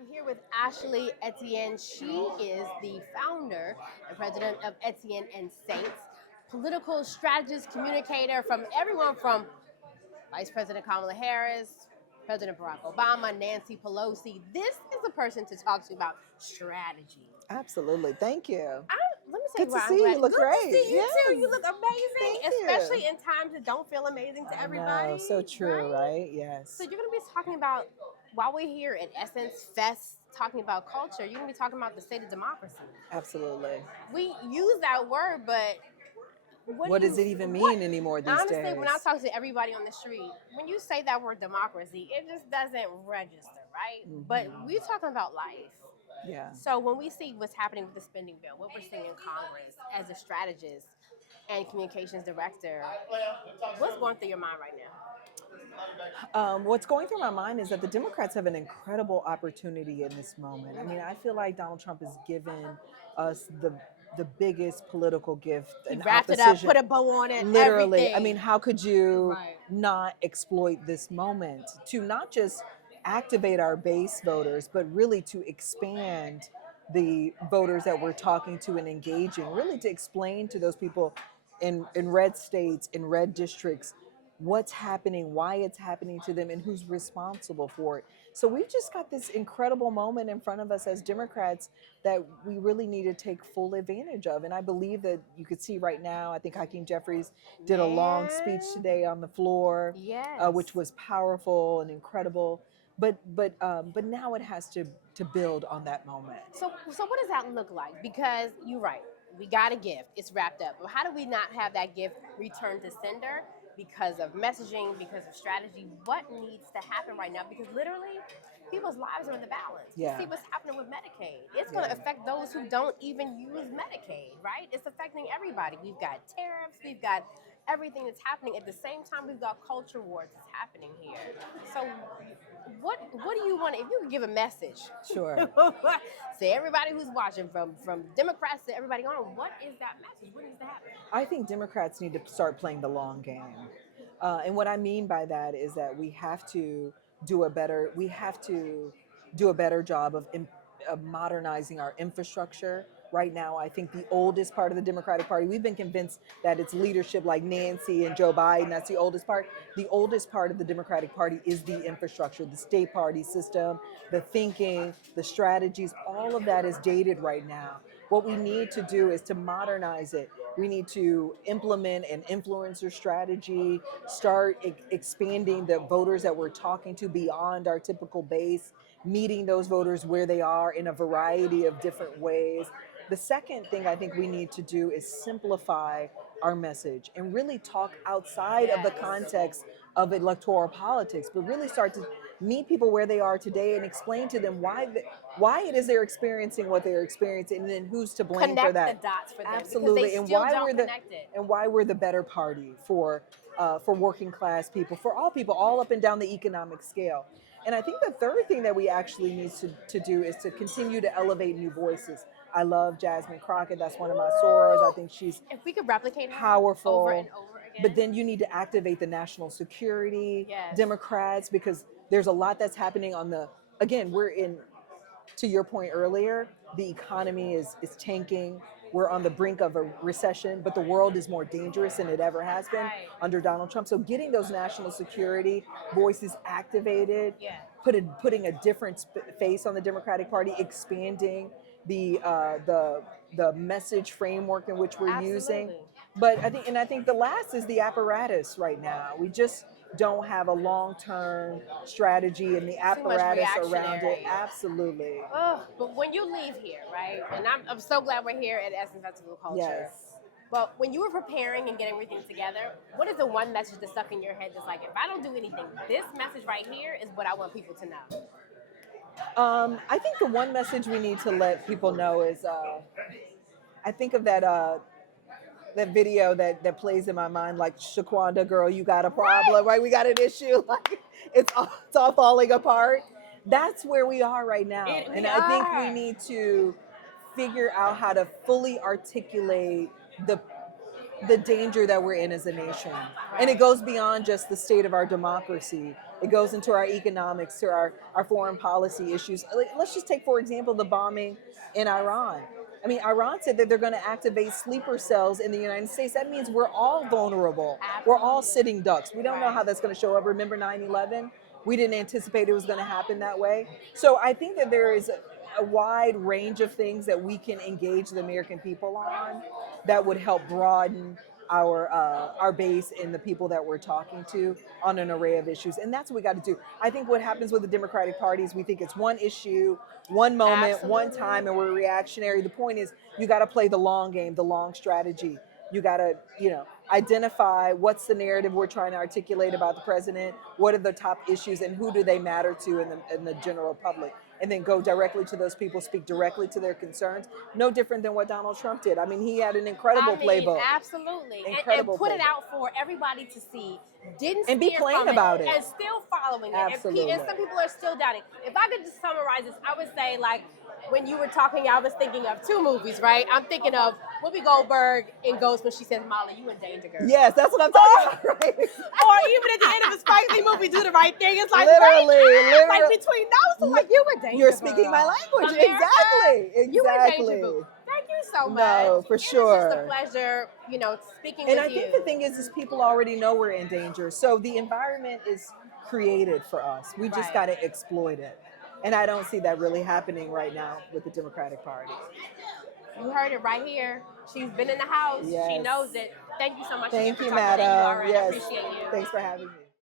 I'm here with Ashley Etienne. She is the founder and president of Etienne and Saint, political strategist, communicator from everyone from Vice President Kamala Harris, President Barack Obama, Nancy Pelosi. This is a person to talk to about strategy. Absolutely. Thank you. Let me tell Good you to why I'm see you. glad. You look Good to great. see you too. You Yes. look amazing, Thank you. especially in times that don't feel amazing to I everybody. know. So true, right? Yes. So you're going to be talking about, while we're here at Essence Fest talking about culture, you're going to be talking about the state of democracy. Absolutely. We use that word, but What does it even mean anymore these honestly, when I days? talk to everybody on the street, when you say that word democracy, it just doesn't register, right? But we're talking about life. Yeah. So when we see what's happening with the spending bill, what we're seeing in Congress as a strategist and communications director, what's going through your mind right now? What's going through my mind is that the Democrats have an incredible opportunity in this moment. I mean, I feel like Donald Trump has given us the biggest political gift He in wrapped it up, opposition. put a bow on it, Literally, everything. I mean, how could you Right. not exploit this moment to not just activate our base voters, but really to expand the voters that we're talking to and engaging, really to explain to those people in red states, in red districts, what's happening, why it's happening to them, and who's responsible for it. So we've just got this incredible moment in front of us as Democrats that we really need to take full advantage of. And I believe that you could see right now, I think Hakeem Jeffries did a long speech today on the floor, Yes. which was powerful and incredible. But now it has to build on that moment. So what does that look like? Because you're right, we got a gift, it's wrapped up. But how do we not have that gift return to sender because of messaging, because of strategy? What needs to happen right now? Because literally, people's lives are in the balance. Yeah. You see what's happening with Medicaid. It's going to affect those who don't even use Medicaid, right? It's affecting everybody. We've got tariffs, we've got everything that's happening. At the same time, we've got culture wars that's happening here. So what do you want, if you could give a message? Sure. To everybody who's watching, from Democrats to everybody on, what is that message? What needs to happen? I think Democrats need to start playing the long game. And what I mean by that is that we have to do a better job of modernizing our infrastructure. Right now, I think the oldest part of the Democratic Party, we've been convinced that it's leadership like Nancy and Joe Biden, that's the oldest part. The oldest part of the Democratic Party is the infrastructure, the state party system, the thinking, the strategies, all of that is dated right now. What we need to do is to modernize it. We need to implement an influencer strategy, start expanding the voters that we're talking to beyond our typical base, meeting those voters where they are in a variety of different ways. The second thing I think we need to do is simplify our message and really talk outside of the context of electoral politics, but really start to meet people where they are today and explain to them why it is they're experiencing what they're experiencing, and then who's to blame for that. Connect the dots for them. Absolutely, Because they and still why don't we're connect it. the better party for working class people, for all people, all up and down the economic scale. And I think the third thing that we actually need to do is to continue to elevate new voices. I love Jasmine Crockett. That's one of my sorors. I think she's If we could replicate her powerful. over and over again. But then you need to activate the national security Democrats, because there's a lot that's happening again, we're in, to your point earlier, the economy is tanking. We're on the brink of a recession, but the world is more dangerous than it ever has been under Donald Trump. So getting those national security voices activated, putting a different face on the Democratic Party, expanding the message framework in which we're using. But I think the last is the apparatus right now. We just don't have a long-term strategy and the apparatus around it. Absolutely. But when you leave here, right? And I'm so glad we're here at Essence Festival of Culture. Yes. But when you were preparing and getting everything together, what is the one message that stuck in your head that's like, if I don't do anything, this message right here is what I want people to know? I think the one message we need to let people know is, I think of that video that plays in my mind, like, Shaquanda, girl, you got a problem, right? We got an issue, like it's all falling apart. That's where we are right now. And I think we need to figure out how to fully articulate the danger that we're in as a nation. And it goes beyond just the state of our democracy, It goes into our economics, to our foreign policy issues. Like, let's just take, for example, the bombing in Iran. I mean, Iran said that they're going to activate sleeper cells in the United States. That means we're all vulnerable. We're all sitting ducks. We don't know how that's going to show up. Remember 9/11? We didn't anticipate it was going to happen that way. So I think that there is a wide range of things that we can engage the American people on that would help broaden our base and the people that we're talking to on an array of issues. And that's what we got to do. I think what happens with the Democratic Party is we think it's one issue, one moment, one time, and we're reactionary. The point is you got to play the long game, the long strategy. You got to, identify what's the narrative we're trying to articulate about the president, what are the top issues, and who do they matter to in the general public, and then go directly to those people, speak directly to their concerns. No different than what Donald Trump did. I mean, he had an incredible playbook. Absolutely. Incredible and put it playbook. out for everybody to see. Didn't And be steer plain from about it. And still following it. Absolutely. And some people are still doubting. If I could just summarize this, I would say, like, when you were talking, I was thinking of two movies, right? I'm thinking of Whoopi Goldberg in Ghost when she says, "Molly, you in danger, girl." Yes, that's what I'm talking about. Right? Or even at the end of a Spike Lee movie, Do the Right Thing. It's like, literally, like between those, I'm like, you in danger. You're speaking girl. my language. America, Exactly. You in danger, boo. Thank you so much. No, for sure. It's just a pleasure, speaking And with I you. think the thing is people already know we're in danger. So the environment is created for us. We just got to exploit it. And I don't see that really happening right now with the Democratic Party. You heard it right here. She's been in the house. Yes. She knows it. Thank you so much. Thank for you, talking today. madam. Yes. Yes. I appreciate you. Thanks for having me.